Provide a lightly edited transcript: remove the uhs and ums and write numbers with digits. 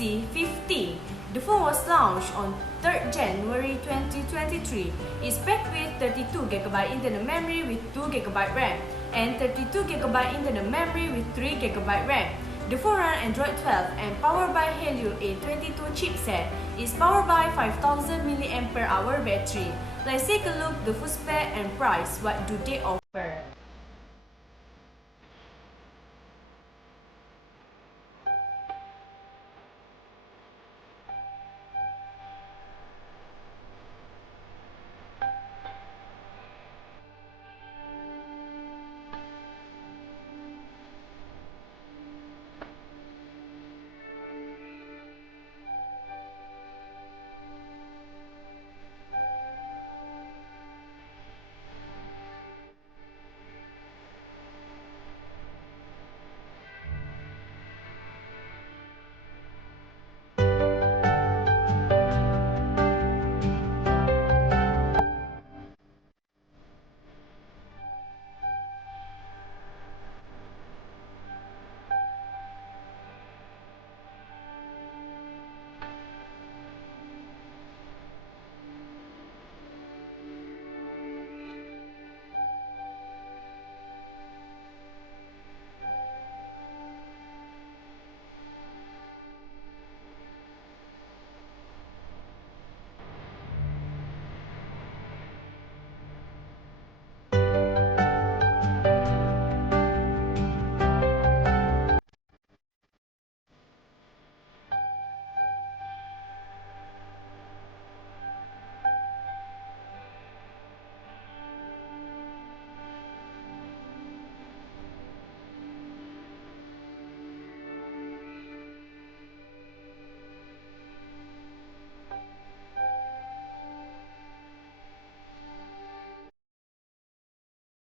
C50. The phone was launched on 3rd January 2023. It's packed with 32GB internal memory with 2GB RAM and 32GB internal memory with 3GB RAM. The phone runs Android 12 and powered by Helio A22 chipset. It's powered by 5000 mAh battery. Let's take a look the full spec and price. What do they offer?